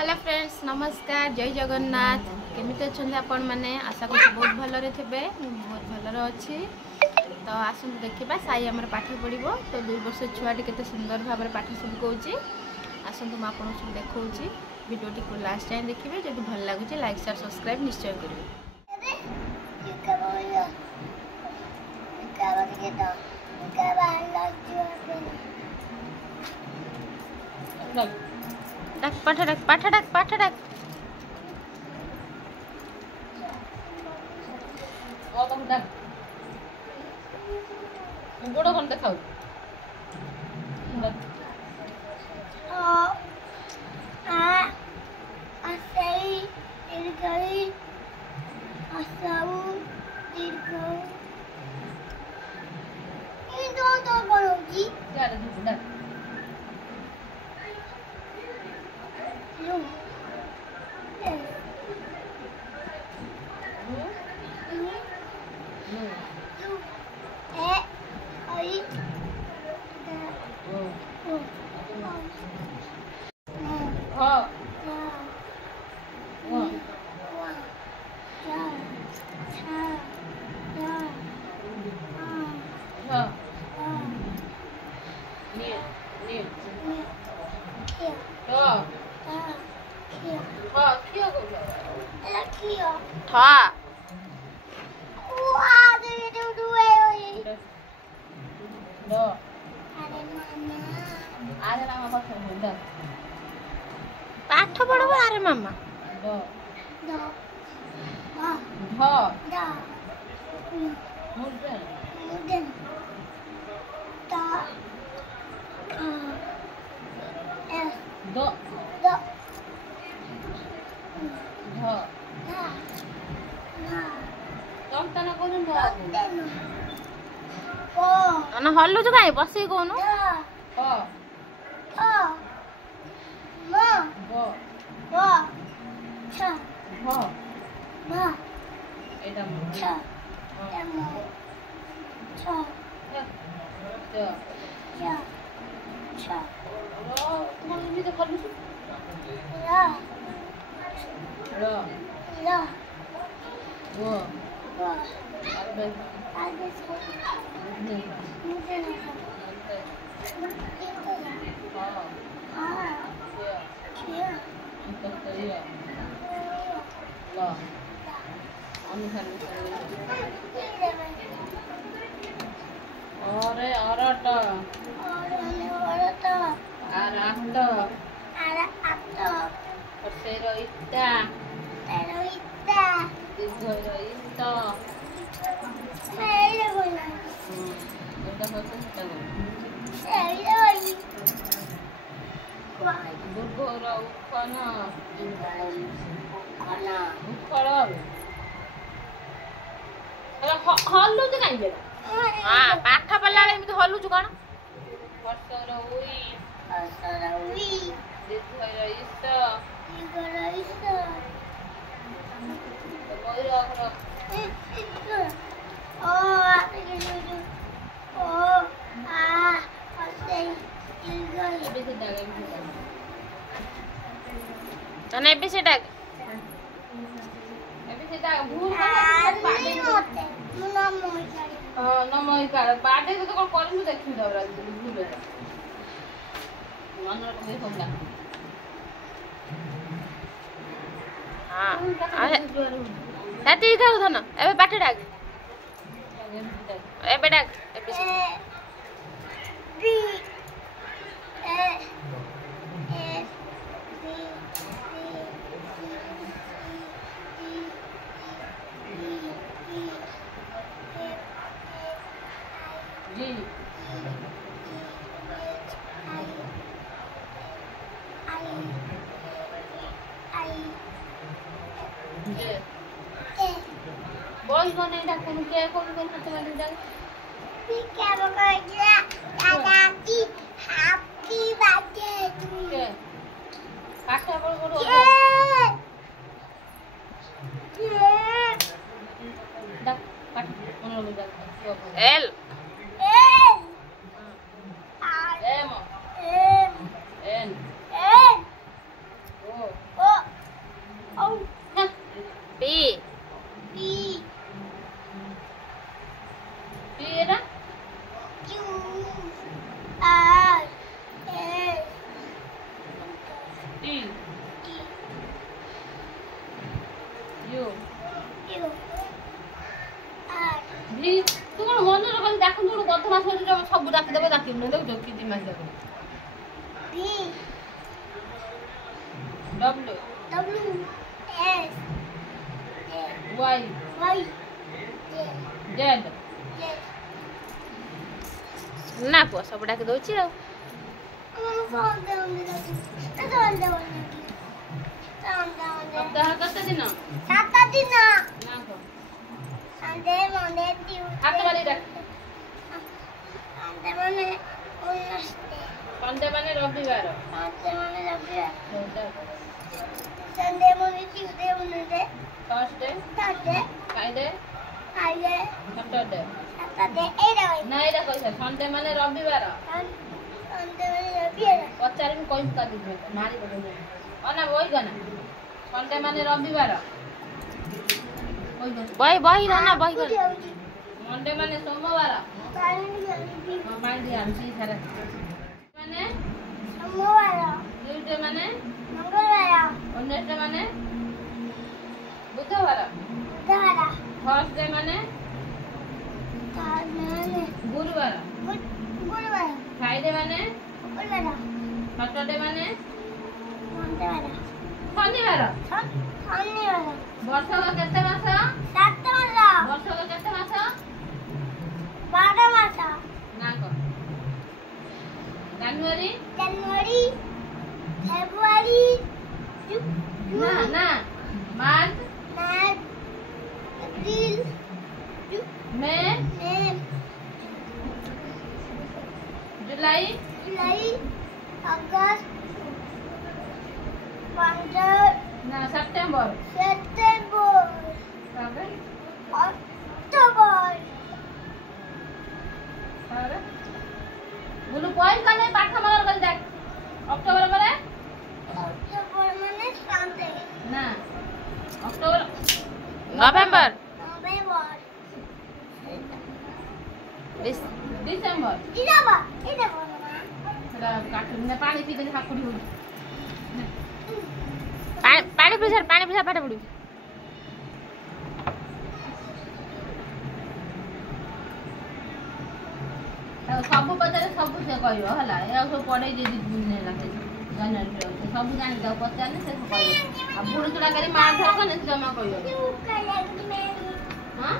Hello friends नमस्कार जय जगन्नाथ केमिति अच्छा आपण मैंने आशा कर बहुत भलरे थे बहुत भलरे अच्छी तो आसतु देखा साई आम पाठ पढ़ो तो 2 वर्ष छुआटी के सुंदर भाव में पाठ सब कौची आसतु मुझे आपको सब देखा भिडियोटी को लास्ट टाइम देखिए जब भल लगुच लाइक शेयर सब्सक्राइब निश्चय करेंगे। डाक पाठ डाक पाठ डाक पाठ डाक गोड़ कौन देखाऊ पाठ पढ़ो आरे मामा हल्लु जो कहीं बस कौन अरे अरट अरट सेरोइता दीर्घइता दुर्घर उत्पन्न हल्लु तो कहीं हाँ पाठ पढ़ला एमती हल्लुचु कौन वर्षर उई दीर्घर इस बाटे तो कौन कर देखी भूल मन धन ए पाठ डाक ए डाक बोल कौन है डाक क्या कौन हाथ वाली डाक क्या बकरिया दादाजी हैप्पी बर्थडे टू यू काटा बोल डाक काट उन डाक L M N O T U V तू कौन मन रखन देखन तू गत मास सब डाक देबे डाकिम न देख कि दी मास देबे V W S Y Z ना को सब डाक दोची रो सप्ताह कते दिन 7 दिन ना को संडे मंडे ट्यूसडे हाथ वाली रख संडे माने रविवार Sunday Monday Tuesday Wednesday Thursday Friday Saturday ना एरा कइसा संडे माने रविवार पचारिन कोइ का दिबे मारी बडे अना ओइ गना संडे माने रविवार ओइ बही ना बही कर मंडे माने सोमवार माइंड आंसी सारा माने सोमवार ट्यूसडे माने मंगलवार वेडनेसडे माने बुधवार थर्सडे माने गुरुवार फ्राइडे माने सैटरडे माने शनिवार वर्ष का केते मास 7 मास वर्ष का केते मास 12 मास ना को जनवरी फेब्रुआरी ना मार्च अप्रैल मई जुलाई अगस्त ना सितंबर अक्टोबर अरे बोलू पॉइंट का नहीं पाठ हमारा कर देख अक्टोबर माने शांति ना अक्टोबर नवंबर दिसंबर पानी पी के हाकुड़ी हो पानी पिसर पाठ पड़ी सब पचारे सब से कहयो हला ए सब पढ़े जे दिन लागे जनवरी सब जानि द पचारे से कहयो आ बुड़ चुड़ा करी मार धर कने जमा कहयो हां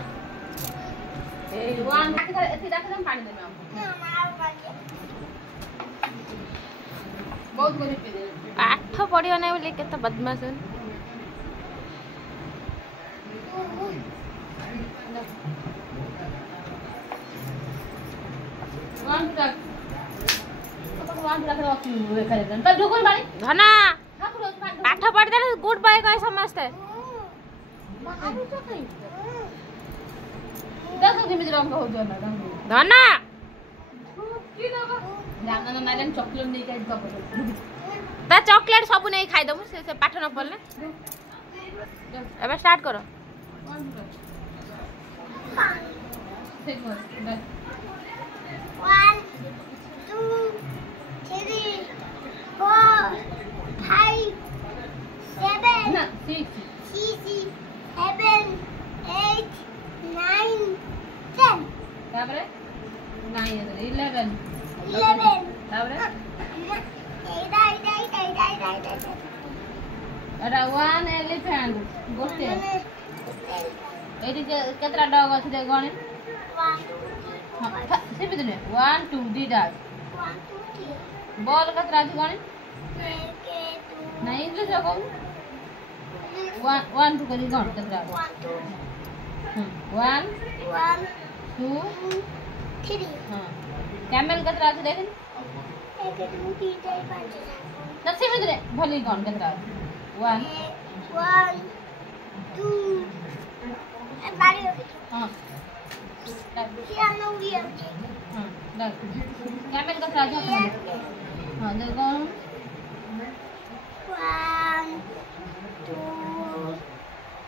ए वन एथि देखम पानी देना बहुत गरीब पे पाठ पढ़ियो नै बोले केते बदमाश धना पाठ पढ़ी देले गुड बाय कहे समझते देखो केमिति रंग हो जना धना की दबा जाना ना नालन चॉकलेट नहीं खाइ दबा ता चॉकलेट सब नहीं खाइ दमु से पाठ न पड़ले एबे स्टार्ट करो 1 2 3 4 5 7 ना 6 7 8 9 10 ताबरे 9 11 ताबरे अरे 1 एलिफेंट गोटे एडी केतरा डॉग अछि दे गणे 1 से बिदने 1 2 दीदा 1 2 3 बॉल केतरा अछि गणे 1 नहीं इंग्लिश को 1 2 करी गण केतरा 1 2 3 हां कैमल केतरा अछि देखिन 1 2 3 4 5 नसे बिदने भली गण केतरा 1 2 बारी हां पियानो भी है हां देख कैमल का साथ हां देखो 1 2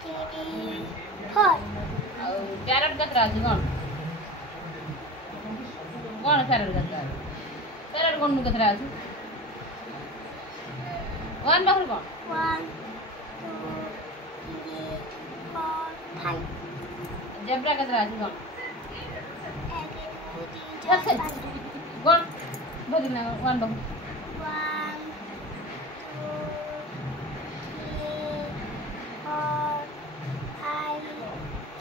3 4 और कैरेट का साथ कौन कैरेट का साथ कैरेट कौन का साथ वन पाखर कौन 1 2 3 4 5 जेब्रा केतरा अछि कौन 1 2 3 4 5 कौन बदिना वन पाखर 1 2 3 4 5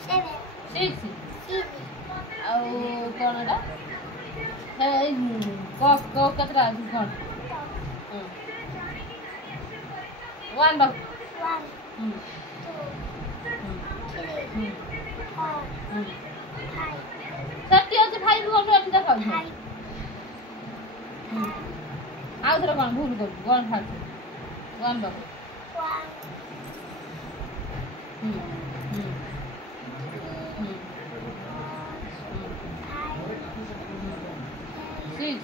7 6 6 ଆଉ କଣ ଏଟା କ କେତରା ଅଛି କଣ वन पाखर 1 2 3 4 5 30 ଅଛି 5 କौन ଅଛି ଦେଖ 5 ଆଉ ଥରେ କଣ ଭୁଲ କରୁଛୁ କଣ ଖାଉଛୁ वन पाखर 1 6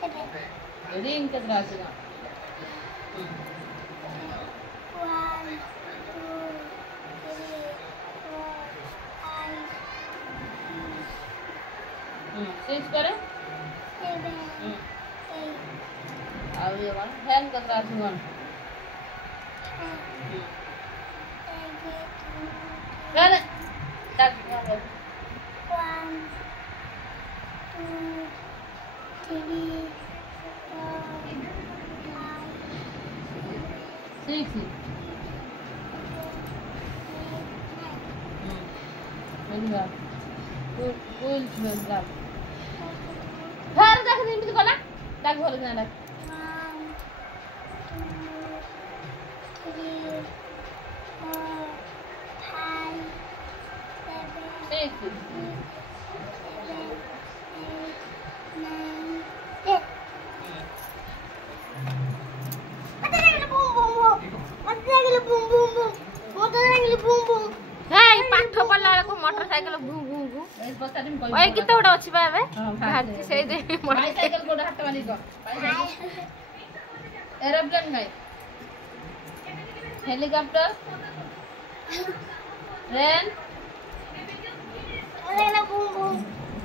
7 रिंग केतरा अछि कौन 1 2 3 4 5 6 करे 7 ଆଉ ये कौन फैन केतरा अछि कौन 8 फैन तक 1 2 3 4 5 6 वेरी गुड फुल स्मेल ब्रा फेर देख दिन भी कोला डाक भल ना डाक 1 2 3 4 5 6 हे पाठ पढला को मोटरसाइकिल घू घू घू ए बता दिन कोइ ओए किते उडा अछि बा एबे भारती सेई दे मोटरसाइकिल को हाथ मानी को एरोप्लेन गई हेलीकॉप्टर ट्रेन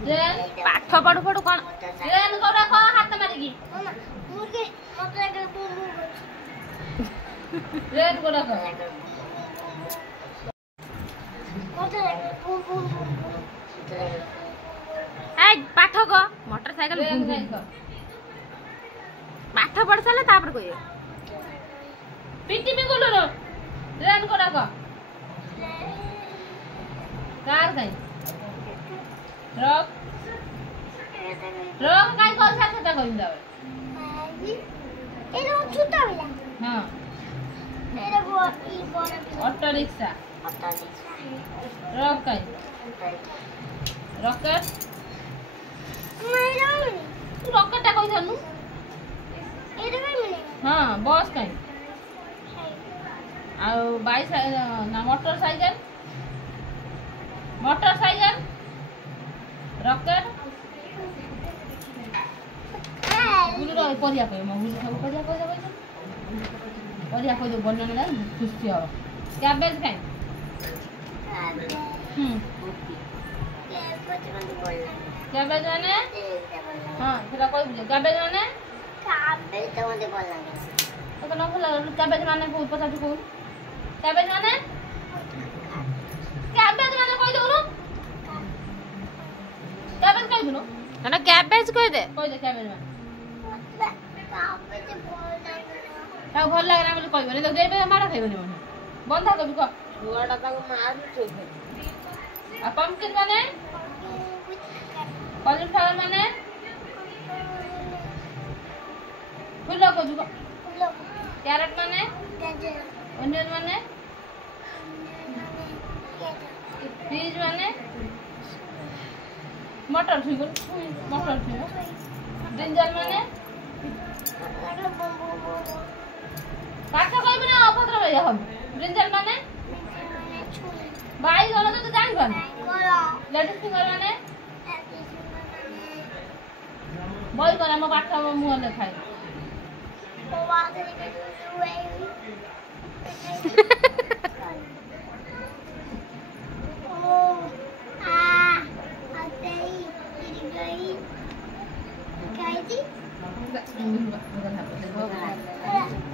ट्रेन पाठ पढु पढु कोन ट्रेन को रखो हाथ मारी की ट्रेन को रखो पाठ को मोटरसाइकिल पाठ पढ़ सारे तापर कोई पीटी में गोलो रो ट्रेन को रखो कार गई ट्रक ट्रक काई कौन सा खाता कोई दावे ये लो छोटा वाला हां मेरा वो ई बड़ा ऑटो रिक्शा ट्रक काई रॉकेट मेरा तू रॉकेट कोई थनु एरे में मिले हां बस काई आ बाइक ना मोटरसाइकिल रॉकेट गुरु रो परिया कोई म गुरु सब परिया कोई दो बनने ना खुशी हो कैबेज काई कैबेज माने हां सेटा कोई बुझे कैबेज माने तो मते बोल लागे तो न भूल कैबेज माने बहुत पता को कैबेज माने कोई दो कैबेज कहि दुनो ना कैबेज कोई दे कैबेज माने ता भल लागे ना बोली कहबो नहीं तो देबे मारा खाइबो नहीं बंधा कभी को छुआटा ताको मार छे आ पंपकिन माने कॉलीफ्लावर माने फूल को जुको कैरेट माने अनियन माने बीज माने मटर छुगो ब्रिंजल माने पाठ कहबे ना अभद्र भइया हम ब्रिंजल माने भाई गलो तो जान गन लेडीज फिंगर माने बॉय करा म पाठ म मुह ले खाई Guys,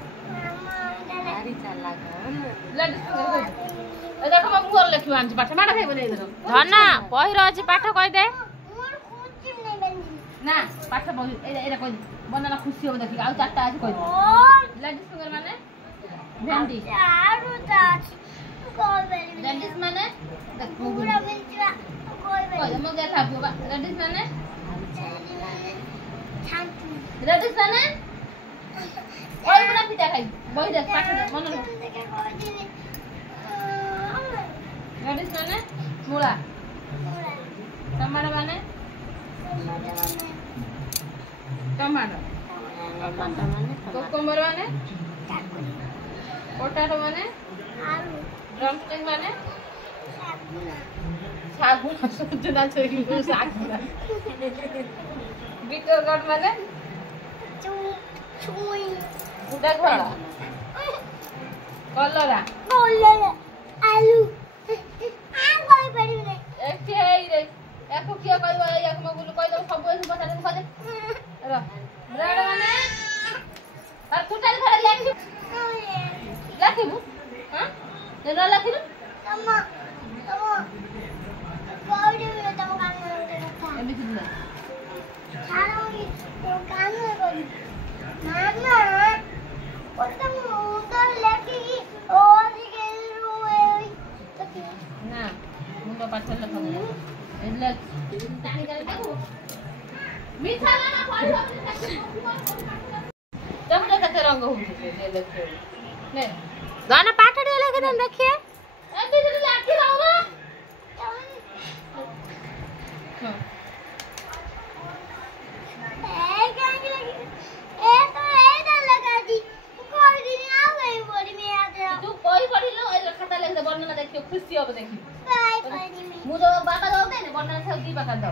देखो मैं मुहर लिखियो आंच पाठ माडा खाइबो नै धना पहिरो अछि पाठ कहि दे मोर खुशी नै बन्दी ना पाठ बहि एरा कहि बनना खुशी हो देखि आ चारटा अछि कहि लेडीज फिंगर माने भेंडी आरु ताच कोइ बेली लेडीज माने पूरा बिलचा कोइ बेली म गे खाबो बा लेडीज माने शांति लेडीज माने कोइ बना पिटा खाइ बहि देख पाठ मन लेडीज माने मूला टमाटर माने टमाटर कुकुम्बर माने पोटैटो माने आलू ड्रमस्टिक माने सागुना सुजुना छोरी को सागुना बीटर गट माने चुई उडा घोड़ा कलरा आलू आ कोइ बेली नै एके आई रे एको किया कहबा एक मगुल कहि दो सब बता दे कहि र ब्रेड माने আর কুটাল ধরে লেখি লেখিবু হ্যাঁ না লেখিবু তমা কোইডে তম কাম করতে কথা এমনি না ছাড়াই তো কাম করি মামা কত মুন্ডা লেখি ও দিকে রুই না মুন্ডা পাছল লেখাবু এলে টানি করে দেখো মিঠা না পড়ি जब देखते रंग हो ये देखो ने गाना पाठड़ी लगे न देखिए ए दीदी लाठी लाओ ना हां ए गांग लगी ए तो ए ना लगा दी कोई दिन आ गई बड़ी में आ दे तू कोई पढ़ी लो ए खाता लेख दे वर्णना देखियो खुशी हो देखी बाय पानी में मु जो बाबा दो दे ने वर्णना सब दी बता दो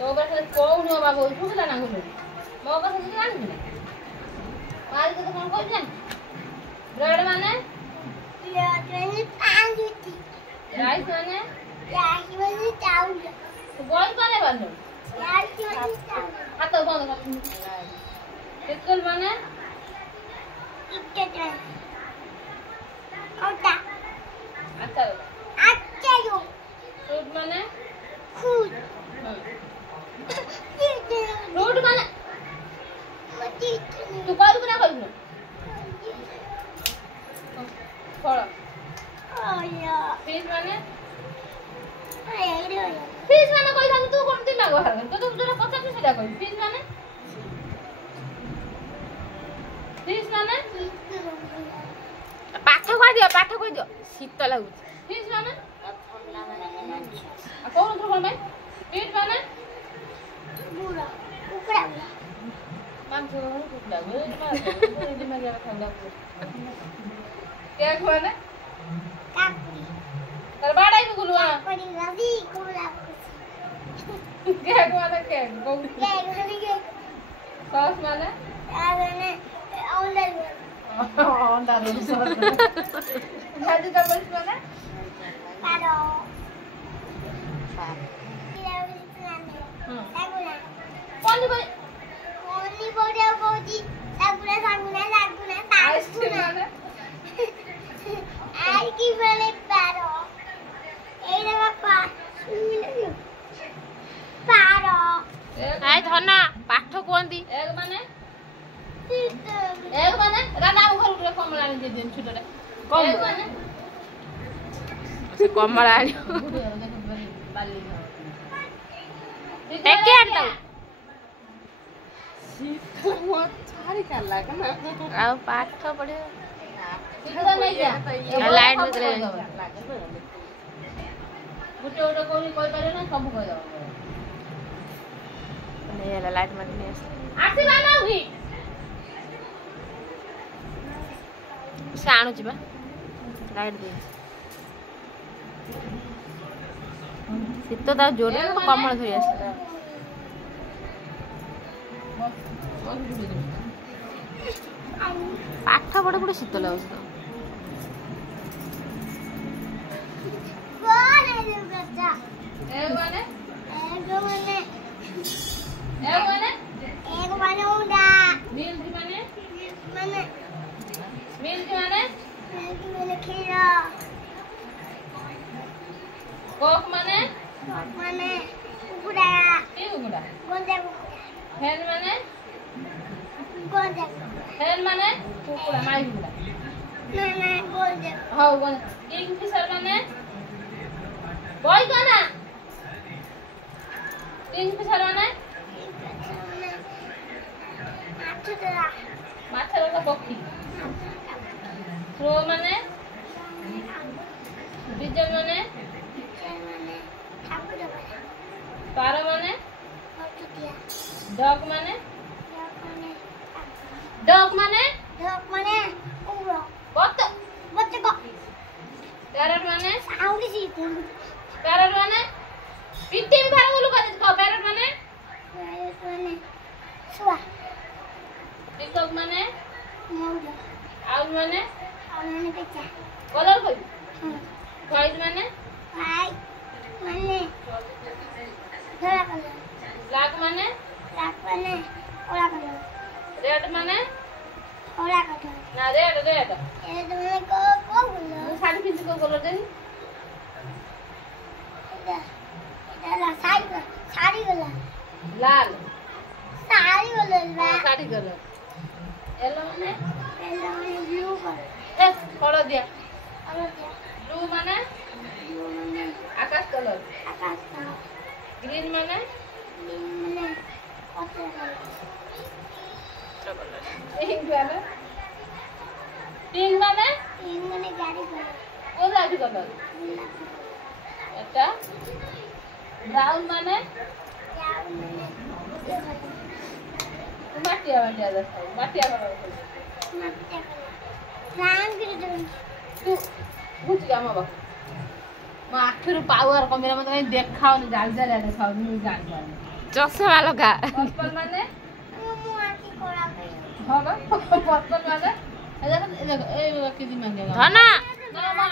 तो बस कोन हो बाबू सुखला ना गुलो मो का सुख जान ना मार के तो कोन कोइ जान ब्रेड माने या ट्रेन पानी थी राइस माने राइस वाली चावल तो बॉईल करे बनो राइस वाली चावल हाथ बंद कर पिकल माने इक्के ट्रेन ओटा अच्छा अच्छा यो फ्रूट माने खूद फ्रूट माने मती तू करू ना करू फळ ओया फिश माने आया रे फिश माने कहि थाम तू कोन दिमाग बाहर तो तू जोरा पचा फिसला कहि फिश माने पाठ कहि दियो शीत लागु फिश माने ठंडा माने आ कोन कोन भाई मीट माने बुरा कुकड़ा मांस कुकड़ा बोल मार दिमाग या खांदा क्या खाने काकुड़ी तर बाड़ाई में गुलवा काकुड़ी रवि कोला क्या खाने क्या गो के घरे के सॉस माने आने ऑनलाइन अंडा दे सॉस भाजी का बस माने पारो पानी भाई कोनी बोडा बोडी सागुना सागुना सागुना आइसक्रीम माने आई की बने पारो एरा बापा पारो आइ धना पाठ कोंदी एक माने राना घर उठे कमला आनी दे दिन छुटरे कम एक माने से कमला आनी बाली एके आडता आ पाठ पढ़े लाइट में करे गुटे गुटे कोनी कोइ पारे ना सब कहि दो नहीं है लाइट में नहीं आसी बाना हुई से आणु जिबा लाइट दे शीत ता जोरे कमल धरि आस पाठ पढ़े पढ़े शीत लागुछ तो कौन है ये बच्चा एक माने एक माने एक माने एक माने उड़ा कोक माने माने कुकुड़ा की कुकुड़ा गोंजा कुकुड़ा हेन माने गोंजा हेन माने कुकुड़ा माई कुकुड़ा माने गोंजा हाउ गोन किंग फिशर माने बॉय गाना किंग फिशर माने आठुरा माछर का पक्षी क्रो माने बिजल माने माने ठाकुर पारो माने हटुतिया डॉग माने माने डॉग माने धक माने उरो बत बच्चे को पैरट माने आउरी सी पैरट माने पिट्टी में भारो बोलू कर को पैरट माने माने सुआ पिकॉक माने मौजा आउल माने माने पेचा कलर कोई व्हाइट माने भाई माने धरा कलर ब्लैक माने लाख माने ओला कलर रेड माने ओला कलर ना रेड रेड ये तो मैंने को बोलो साड़ी पिंच को कलर देनी इधर साड़ी कलर लाल साड़ी कलर ला साड़ी कलर येलो माने पहले मैंने ब्लू कलर ए कलर दिया और क्या ब्लू माने ब्लू मैंने आकाश कलर आकाश कलर ग्रीन माने ग्रीन मैंने पत्ते कलर पिंक माने पिंक माने पिंक मैंने गाड़ी कलर কোন লাইট কলর এটা ব্রাউন মানে यार मैंने ये कलर মাটিয়া মাটিয়া দেখাও মাটিয়া কলর मत्ते कलर राम की जो তু বুঝি আমা বাবা মা আখির পাওয়ার কমেরা মত নাই দেখাও না জাল জাল দেখাও মু জান জান চশমা লগা পার্পল মানে मुंह आकी कोड़ा पे হবে পার্পল মানে দেখো এই কি দি মানে ধনা না মা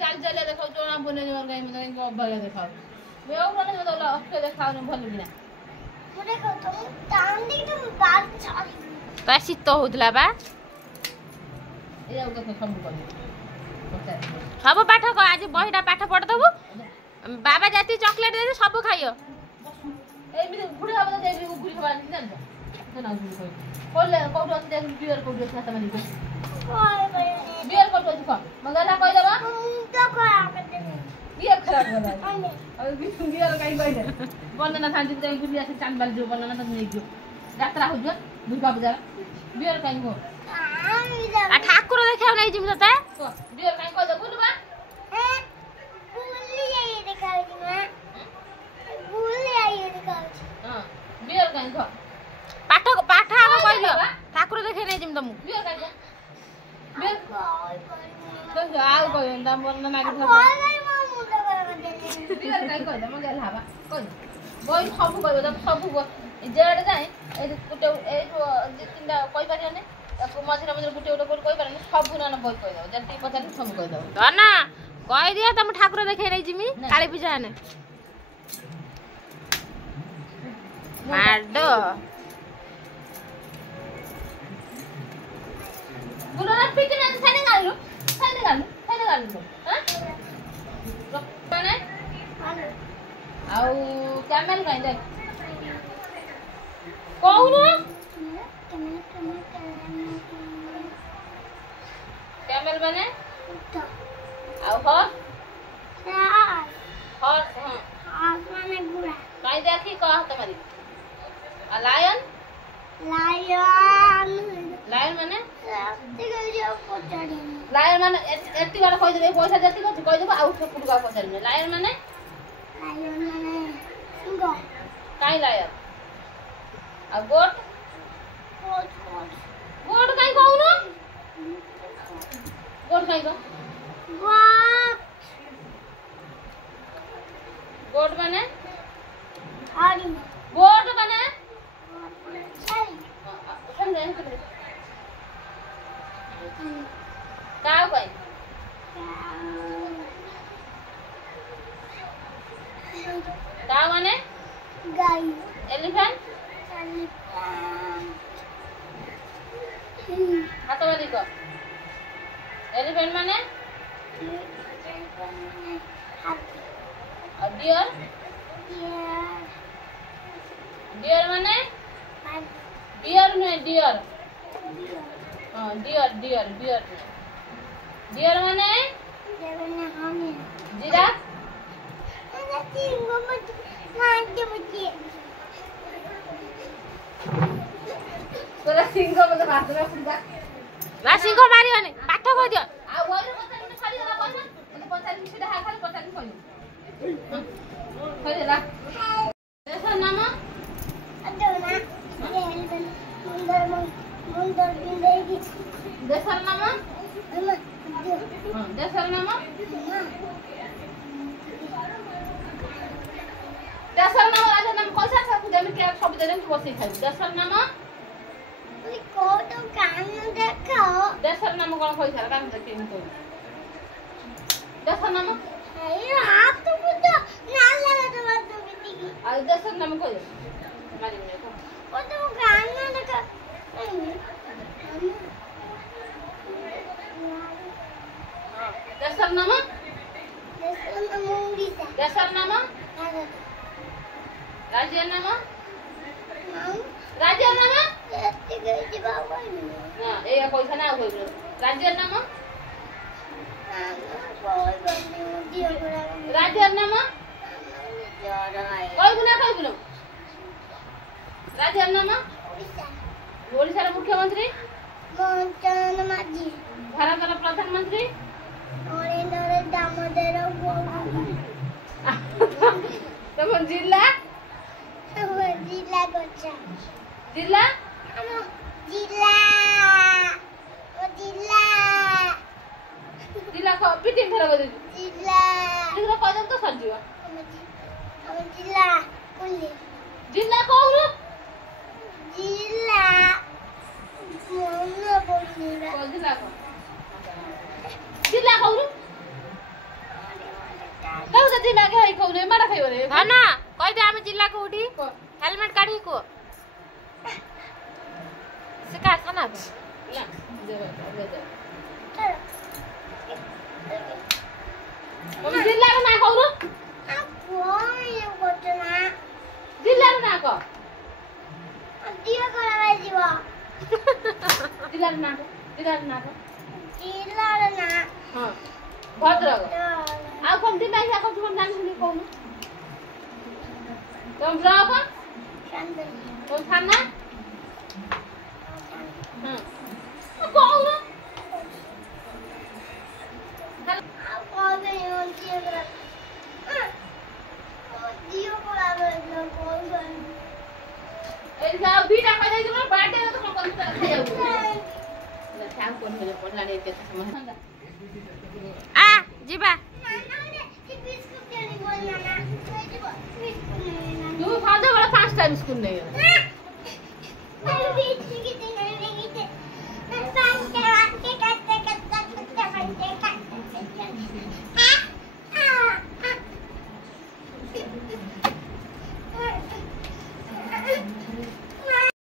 জাল জাল দেখাও জোনা বনে জোর গাই মত নাই অবালে দেখাও মেও বনে মত অফকে দেখাও না ভালো বিনা मुझे को तुम टांग दी तुम बात चल तो শীত হউতলা বা এই কথা সব করি सब पाठ को आज बहीटा पाठ पढ़ दबु बाबा जाती चॉकलेट दे सब खाइयो ए मी गुडी हबो दे मी गुडी खबा नि जान ना गुडी कोइ कोले कोठो दे बियर कोठो छ त मनि को बियर कोठो छ मंगला कहि दबा तो खराब कर दे बियर खराब होला अब बियर काई कहि दे बन्ना थांजी दे गुडी आसे चांदबाल जो बन्ना त नै जो यात्रा हो जो दुर्गा पूजा बियर काई को आ ठाकुर देखाउ नै जिम त बियर काई कहि दे बुलबा भूल जाइए दिखाओ जी मैं भूल जाइए दिखाओ जी हां बियर काई को पाठ पाठ आगो कहि दियो ठाकुर देखे नै जिम तमु बियर काई बियर तो आउ कहि न बन्ना मागे छ बियर काई कहि दे म गेल हाबा कहि बई सब कहि दे सब जेड जाय ए गुटे ए तीनटा कहि पारियो ने मझिरा मझिरा गुटे गुटे कहि पारे सब न बई कहि दो जति पचार सब कहि दो धना कहि दिया तुम ठाकुर देखे नै जिमी काली पूजा ने माडो बुलो ना पिटी ना साइड गालु हां माने आउ कैमल काई दे कहू कैमल माने आउ हॉर्स हॉर्स हां माने घोड़ा काई देखी कह तुम्हारी आ लायन लायन लायन माने ठीक है जो पचाड़ी लायन माने एत्ती बार कहि देबे पैसा जति कहि देबो आउ ठकुर का पचारी लायन माने सिंह काई लायन आ गोट गोट काई कहू न गोट काई को गोट माने हरी गोट माने सही समझे काऊ काई काऊ माने गाय एलिफेंट हाथ वाली को एलिफेंट माने और डियर डियर माने डियर नहीं डियर हां डियर डियर डियर डियर माने जिराफ तोरा सिंह मत मारना पड़ेगा ना सिंह मारियोनी पाठ को दियो आ ओरे पता नहीं खाली ना कोन मने पता नहीं सीधा खाली पता नहीं कोन खाली ला देशर नाम अदोना मुंदर बिंदेगी देशर नाम देशर नाम देशर नाम राजा नाम कौन सा सब देम के सब देम कोसी खाली देशर नाम को तो कान देखो देशर नाम कोन कोइ छरा काम देखे न तो देशर नाम अरे आप तो कुछ नाल लगा तो बात तो बिती आ देशर नाम कोइ मारी में को वो तो कान ना देखो देशर नाम उड़ीसा देशर नाम राज्य नाम राज्य नाम हां ए पैसा ना होइल राज्य नाम राज्य नाम कोइ गुना राज्य नाम ओडिसा मुख्यमंत्री भारत प्रधानमंत्री दामोदर तुम जिला जिला गोचा जिला जिला जिला जिला को पिटिंग कर दे जिला जिला पदम तो सर जीवा हम जिला कुली जिला कोहरु जिला मोना बोलीरा को जिला कोहरु कौ त जिला के है कोले मारा खाइबो रे हना कहि दे हम जिला कोठी हेलमेट काढी को सिका खाना ला दे हम जिला रे ना कोहरु आ कोई गोटना जिला रे ना को दिया कराई जीवा जिला रे ना जिला रे ना हां भद्रक आ कोन दिन आइसा को तुम जान सुनी कोन तुम ब्लॉक तुम थाना हां कोन आ कोई नहीं दिया करा दियो करावे कोई ए जा बीटा खा जाई तुम बर्थडे तो कोन कोन खाइयो ना थान कोन होले पडला ने के समय आ जीबा तू खादा वाला 5 टाइम स्कूल नहीं